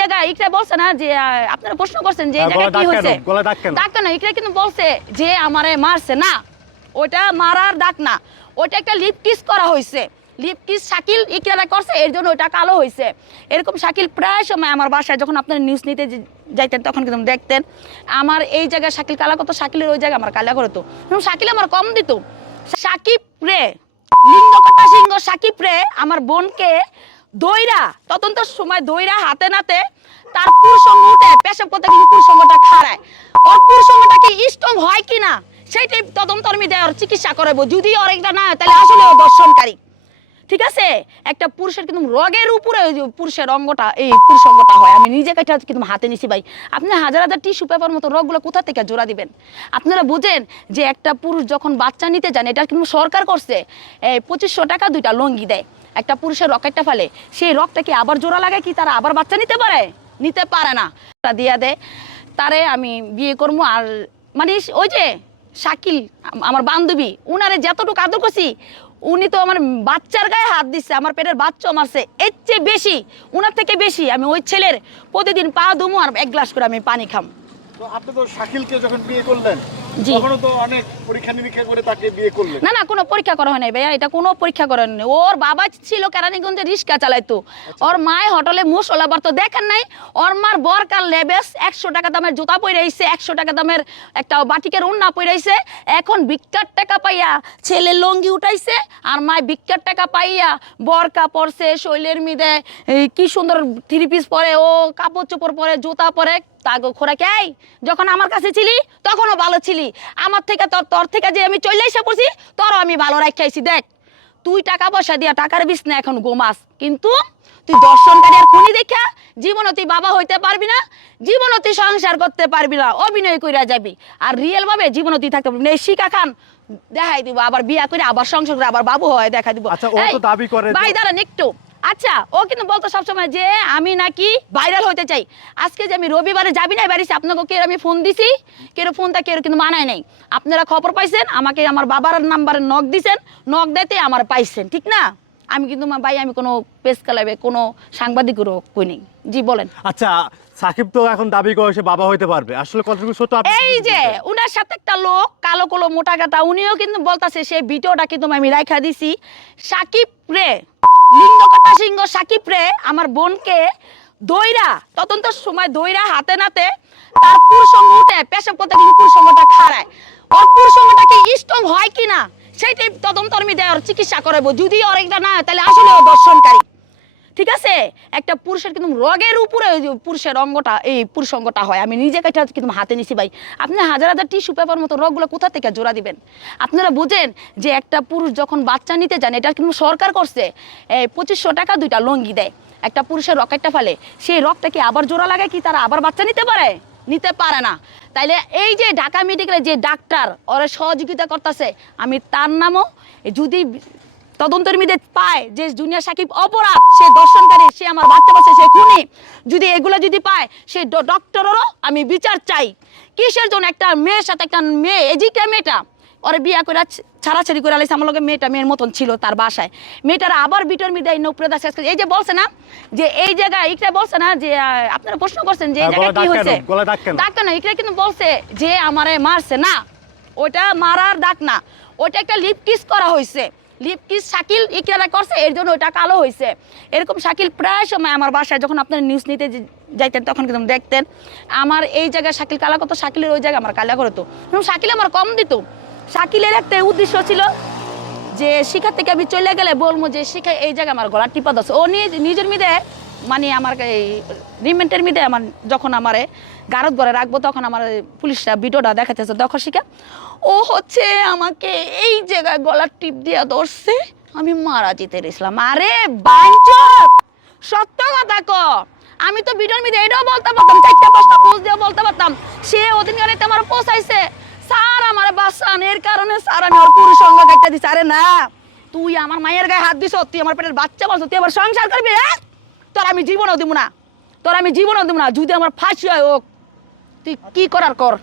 জায়গায় ইকরা বলছে না যে আপনারা প্রশ্ন করছেন যে এই জায়গায় কি হয়েছে, ডাক কেন ইকরা কিন্তু বলছে যে আমারে মারছে না, ওটা মারার ডাক না, ওটা একটা লিপ কিস করা হয়েছে। লিপ কিস শাকিল ইকরা করছে, এর জন্য ওটা কালো হয়েছে। এরকম শাকিল প্রায় সময় আমার বাসায় যখন আপনারা নিউজ নিতে যাইতেন তখন কিন্তু দেখতেন আমার এই জায়গায় শাকিল কালা করতো, শাকিলের ওই জায়গায় আমার কালা করতো, শাকিল আমার কম দিত। সাকিব রে লিঙ্গ কথা সিংহ সাকিব রে আমার বোনকে দইরা তদন্তের সময় দইরা হাতে নাতে তার পুরুষঙ্গ উঠে পেশাব করতে কিন্তু পুরুষঙ্গটা খাড়ায়, ওর পুরুষঙ্গটা কি স্ট্রং হয় কিনা সেইটাই তদন্ত আমি দেওয়ার চিকিৎসা করাবো। যদি ওর একটা না তাহলে আসলে ও দর্শনকারী, ঠিক আছে। একটা পুরুষের কিন্তু রগের উপরে পুরুষের অঙ্গটা এই পুরুষঙ্গটা হয়, আমি নিজে কাছে কিন্তু হাতে নিছি ভাই। আপনি হাজার হাজার টিস্যু পেপার মতো রগগুলো কোথা থেকে জোড়া দিবেন? আপনারা বুঝেন যে একটা পুরুষ যখন বাচ্চা নিতে যান, এটা কিন্তু সরকার করছে 2500 টাকা 2টা লঙ্গি দেয়। একটা পুরুষের রকেটটা ফেলে সেই রকটা কি আবার জোড়া লাগায় কি তারা আবার বাচ্চা নিতে পারে? নিতে পারে না, দিয়া দেয় তারে আমি বিয়ে করবো। আর মানে ওই যে শাকিল আমার বান্ধবী, উনারে যতটুকু আদর করছি, উনি তো আমার বাচ্চার গায়ে হাত দিচ্ছে, আমার পেটের বাচ্চা মারছে, এর চেয়ে বেশি উনার থেকে বেশি আমি ওই ছেলের প্রতিদিন পা দুমু আর 1 গ্লাস করে আমি পানি খাম। তো আপনি তো শাকিলকে যখন বিয়ে করলেন জি, তখনও তো অনেক পরীক্ষা নিরীক্ষা করে তাকে বিয়ে করলেন। না না কোনো পরীক্ষা করা হয় নাই ভাইয়া, এটা কোনো পরীক্ষা করেন নাই। ওর বাবা ছিল কেরানীগঞ্জে রিক্সা চালাইতো, ওর মায় হোটেলে মশলা বাড়তো, দেখেন নাই ওর মার বরকার লেবেস 100 টাকা দামের জুতা পরে আইছে, 100 টাকা দামের একটা বাটিকের উন্না পরে আইছে। এখন ভিক্ষার টাকা পাইয়া ছেলে লঙ্গি উঠাইছে, আর মায় ভিক্ষার টাকা পাইয়া বরকা পরছে, শৈলের মিদে কি সুন্দর 3 পিস পরে, ও কাপড় চোপড় পরে, জুতা পরে। তাগো খোরাকে যখন আমার কাছে ছিলি তখনও ভালো ছিলি, আমার থেকে তোর থেকে যে আমি চলে এসে পড়ছি তোরও আমি ভালো রাখাইছি। দেখ তুই টাকা পয়সা দিয়া টাকার বিষ না এখন গোমাস, কিন্তু তুই দর্শনকারী আর খুনি দেখা জীবনে তুই বাবা হইতে পারবি না, জীবনে তুই সংসার করতে পারবি না, অভিনয় কইরা যাবি। আর রিয়েল ভাবে জীবনে তুই থাকতে পারবি না। এই শিকা খান দেখাই দিব, আবার বিয়া করে আবার সংসার করে আবার বাবু হয় দেখা দিব। আচ্ছা ও তো দাবি করে ভাই দাঁড়ান একটু, আচ্ছা ও কিন্তু বলতো সবসময় যে আমি নাকি ভাইরাল হইতে চাই। আজকে যে আমি রবিবারে যাবি না বাড়িতে, আপনাকে কে আমি ফোন দিছি, কেউ ফোনটা কেউ কিন্তু মানায় নাই। আপনারা খবর পাইছেন, আমাকে আমার বাবার নাম্বারে নক দিছেন, নক দিতে আমার পাইছেন, ঠিক না? আমি কিন্তু ভাই আমি কোনো পেজ কালাবে কোনো সাংবাদিকেরও কই নেই। জি বলেন। আচ্ছা সাকিব তো এখন দাবি করে সে বাবা হইতে পারবে, আসলে কতটুকু সত্য? এই যে উনার সাথে একটা লোক কালো কালো মোটা কাটা, উনিও কিন্তু বলতাছে সেই ভিডিওটা কিন্তু আমি রাখা দিছি। সাকিব রে লিঙ্গ কথা সিংহ সাকিব রে আমার বোনকে দইরা তদন্তের সময় দইরা হাতে নাতে তার পুরুষঙ্গ উঠে পেশাব করতে কিন্তু পুরুষঙ্গটা খাড়ায়, ওর পুরুষঙ্গটা কি স্ট্রং হয় কিনা সেইটাই তদন্ত আমি দেওয়ার চিকিৎসা করাবো। যদি ওর একটা না তাহলে আসলে ও দর্শনকারী, ঠিক আছে। একটা পুরুষের কিন্তু রগের উপরে পুরুষের অঙ্গটা এই পুরুষঙ্গটা হয়, আমি নিজে কাছে কিন্তু হাতে নিছি ভাই। আপনি হাজার হাজার টিস্যু পেপার মতো রগগুলো কোথা থেকে জোড়া দিবেন? আপনারা বুঝেন যে একটা পুরুষ যখন বাচ্চা নিতে যান, এটা কিন্তু সরকার করছে 2500 টাকা 2টা লঙ্গি দেয়। একটা পুরুষের রকেটটা ফেলে সেই রকটা কি আবার জোড়া লাগায় কি তারা আবার বাচ্চা নিতে পারে? নিতে পারে না। তাইলে এই যে ঢাকা মেডিকেলে যে ডাক্তার ওরা সহযোগিতা করতেছে, আমি তার নামও যদি তদন্তের মধ্যে পায় যে জুনিয়র সাকিব অপরাধ, সে দর্শনকারী, সে আমার বাচ্চা বাচ্চা, সে খুনি, যদি এগুলো যদি পায় সে ডক্টরেরও আমি বিচার চাই। কিসের জন্য একটা মেয়ের সাথে একটা মেয়ে এজিকে মেয়েটা ওরে বিয়া করে ছাড়াছাড়ি করে আলাইছে, আমার লগে মেয়েটা মেয়ের মতন ছিল তার বাসায়, মেয়েটার আবার বিটর মিদে নৌপ্রদা শেষ করে। এই যে বলছে না যে এই জায়গায় ইকরা বলছে না যে আপনারা প্রশ্ন করছেন যে এই জায়গায় কি হয়েছে, ডাক কেন ইকরা কিন্তু বলছে যে আমারে মারছে না, ওটা মারার ডাক না, ওটা একটা লিপ কিস করা হয়েছে। লিপ কিস শাকিল ইকরা করছে, এর জন্য ওটা কালো হয়েছে। এরকম শাকিল প্রায় সময় আমার বাসায় যখন আপনারা নিউজ নিতে যাইতেন তখন কিন্তু দেখতেন আমার এই জায়গায় শাকিল কালা করতো, শাকিলের ওই জায়গায় আমার কালা করতো, শাকিল আমার কম দিত। শাকিলের একটা উদ্দেশ্য ছিল যে শিখার থেকে আমি চলে গেলে বলবো যে শিখা এই জায়গায় আমার গলা টিপা দছে, ও নিজের মিদে মানে আমার এই রিমেন্টের মিদে আমার যখন আমারে গারদ ঘরে রাখবো তখন আমার পুলিশরা ভিডিওটা দেখাতেছে, তখন শিখা ও হচ্ছে আমাকে এই জায়গায় গলার টিপ দিয়া ধরছে, আমি মারা যেতে রেছিলাম। আরে বাঞ্চত সত্য কথা ক, আমি তো ভিডিওর মিদে এটাও বলতে পারতাম, 4টা 5টা পোস্ট দিয়ে বলতে পারতাম সে ওদিন গাড়িতে আমার পোষাইছে, স্যার আমার বাসান এর কারণে স্যার আমি ওর পুরুষ সঙ্গ কাটতে দিছি। আরে না, তুই আমার মায়ের গায়ে হাত দিছ, তুই আমার পেটের বাচ্চা বলছ, তুই আবার সংসার করবি? তোর আমি জীবনও দিব না, তোর আমি জীবনও দিব না, যদি আমার ফাঁসি হয় হোক, তুই কি করার কর।